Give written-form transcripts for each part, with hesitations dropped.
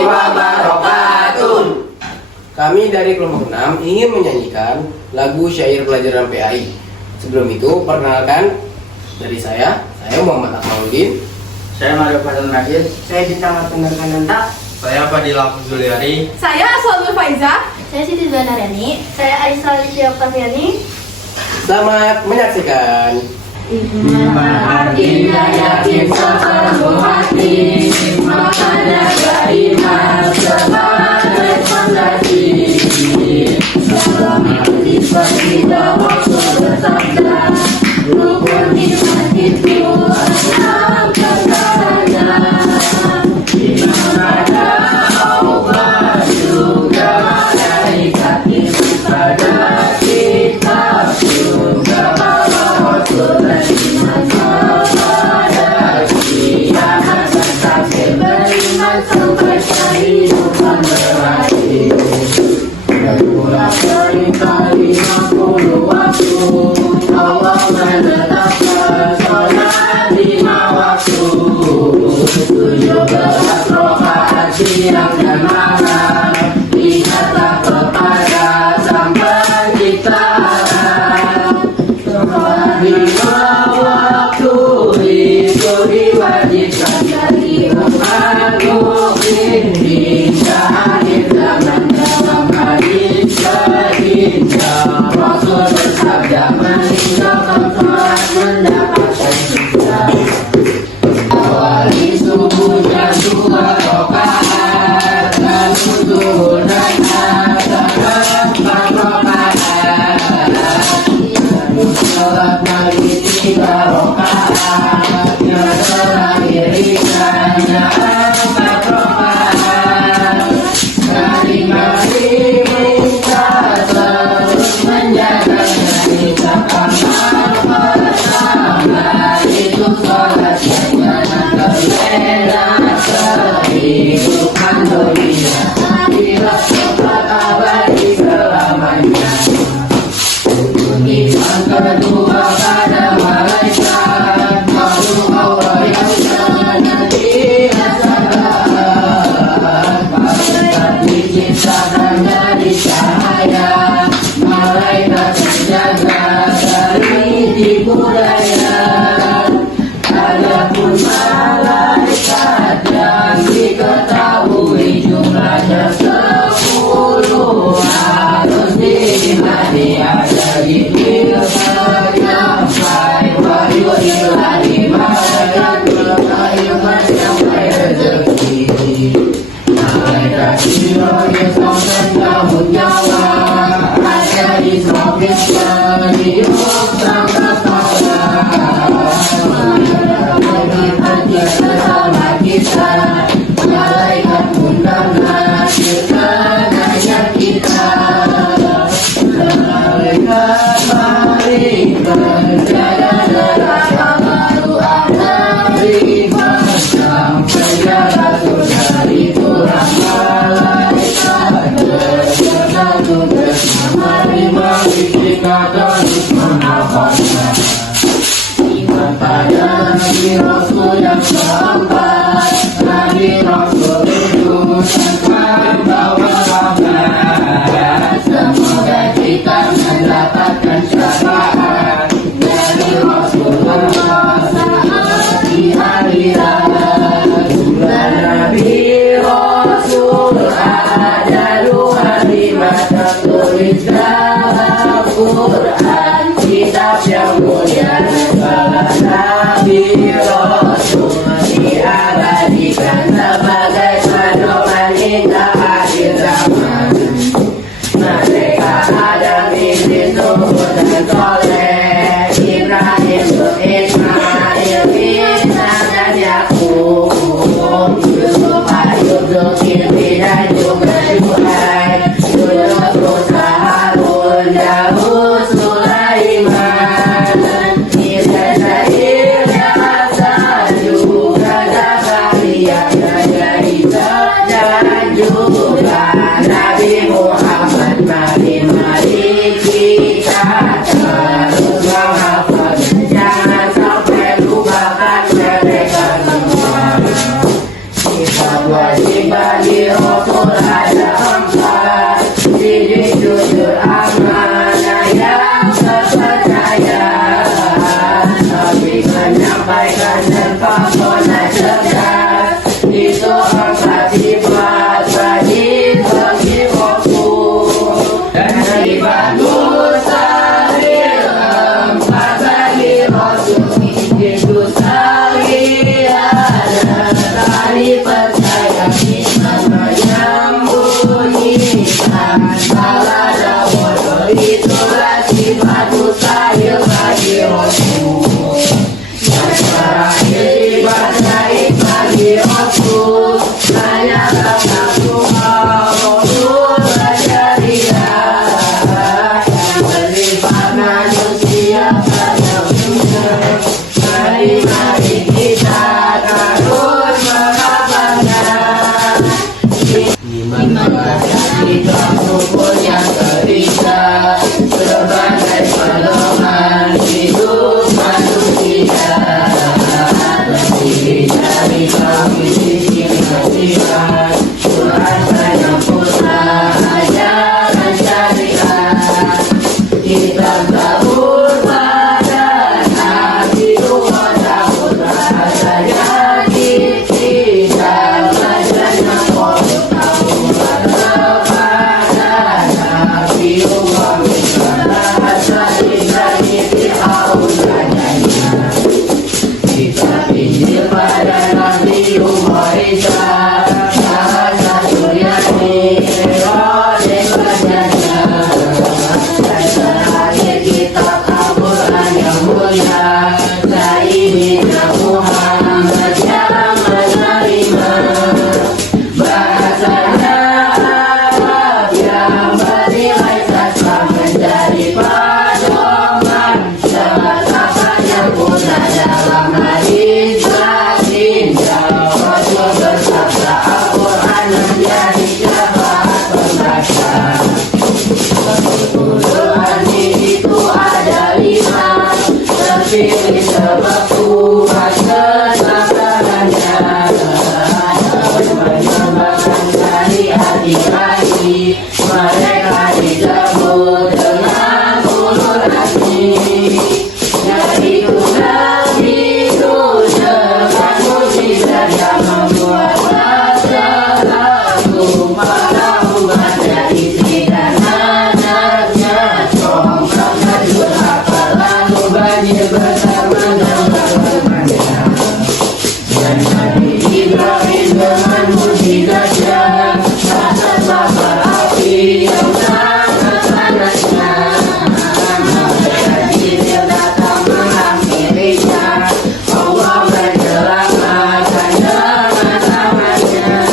wabarakatuh. Kami dari kelompok 6 ingin menyanyikan lagu syair pelajaran PAI. Sebelum itu, perkenalkan dari saya Muhammad Akmaluddin. Saya Mario Fadil Najib. Saya Bintang Kananta. Saya Fadil Juliari. Saya Aswalul Faiza. Saya Siti Banarani. Saya Aisyah Alicia Oktaviani. Selamat menyaksikan. Artinya yakin sepenuh hati, makanya beriman sebagai fondasi. Dalam hati seperti waktu bersabda, rukun iman itu enam perkara. Di mana ada Allah juga malaikat, di pada kitab juga Rasul dan iman kepada kiamat dan takdir, beriman sampai kehidupan berakhir. Berulang perintah 50 waktu, Allah menetapkan sholat 5 waktu. 17 rakaat siang dan malam, ingatlah kepada Sang Pencipta. Sholat 5 waktu itu diwajibkan bagi umat mukmin hingga akhir zaman. Dalam hadis baginda Rasul bersabda, meninggalkan sholat mendapatkan surga. Awali subuhnya 2 rakaat, lalu zuhurnya 4 rakaat, lalu sholat maghrib 3 rakaat, yang terakhir isanya 4 rakaat. Dari maghrib minta terus menjaganya, kita amal pertama itu sholat yang jangan terlena kehidupan dunia, bila sempat abadi selamanya. Rukun iman kedua pada malaikat, makhluk Allah yang senantiasa salat. Malaikat diciptakan dari cahaya, malaikat terjaga dari tipu daya. Adapun malaikat yang diketahui jumlahnya 10, harus diimani ada Jibril penyampai wahyu ilahi, malaikat Mikail penyampai rezeki, malaikat Jibril sampai cabut nyawa, ada Israfil peniup sang kepala. Bersama kita, malaikat undangan ketenangan kita. Malaikat mari berjaya neraka baru ada beriman, sampai Rasul dari tulang malaikat berserta tugas menerima kita terus menghafalnya. Iman pada Nabi Rasul yang keempat, Nabi Rasul itu membawa rahmat. Semoga kita mendapatkan syafaat dari Rasulullah saat di akhirat. Dan Nabi Rasul ada 2 lima tertulis dalam Quran, kitab yang mulia. Nabi Rasul diabadikan sebagai pedoman hingga akhir zaman. Mereka Adam, Idris, Nuh dan Soleh, Ibrahim, Ismail, Isa dan Yakub. saja membuat wassalamu para umat dan istri dan anaknya. Sontak najul apa lalu banjir besar menerpa-nerpanya. Dan Nabi Ibrahim dengan mukjizatnya atas bakar api yang sangat panasnya. Malaikat Jibril datang menghampirinya. Allah menyelamatkan dengan tangannya.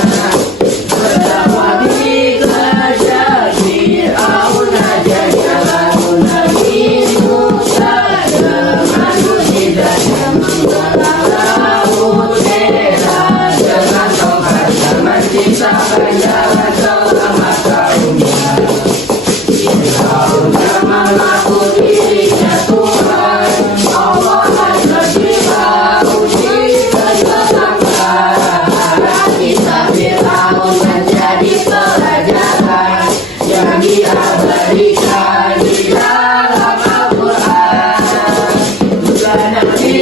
Berdakwah di kerajaan Fir'aun ajanya lalu Nabi Musa dengan mukjizatnya menggelar laut merah. Dengan tongkatnya menciptakan jalan selamat kaumnya. Fir'aun mengaku dirinya Tuhan. Allah ajar Fir'aun dikesesatkan. Kisah Fir'aun menjadi pelajaran yang diabadikan di dalam Al-Quran. Bukan Nabi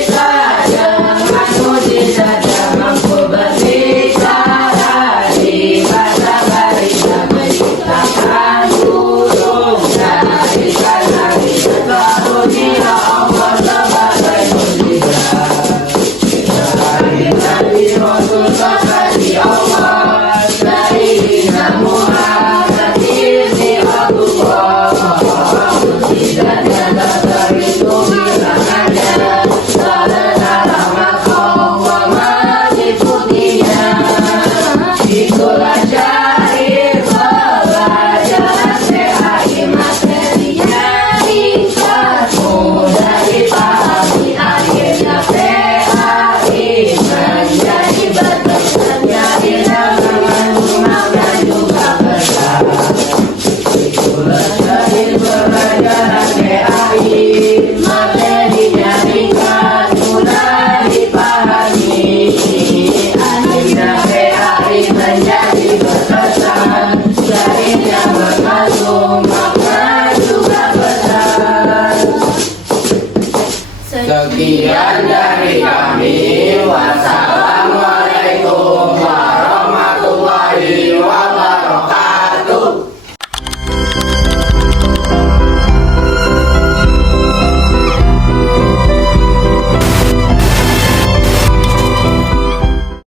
Isa dengan mukjizat yang mampu berbicara di bahasa Barisa menciptakan burung dari kanak karunia Allah sebagai mukjizat. Dari Nabi Rasul kekasih Allah, Sayyidina Muhammad ibni Abdullah. Mukjizatnya tak terhitung bilangannya, karena rahmat Allah mengikutinya. Itulah syair pelajaran PAI, materinya ringkas mudah dipahami. Akhirnya PAI menjadi berkesannya dengan rumah dan juga besar. Itulah syair pelajaran PAI, materinya ringkas mudah dipahami. Akhirnya PAI menjadi berkesan, syairnya mengandung makna juga besar. Sekian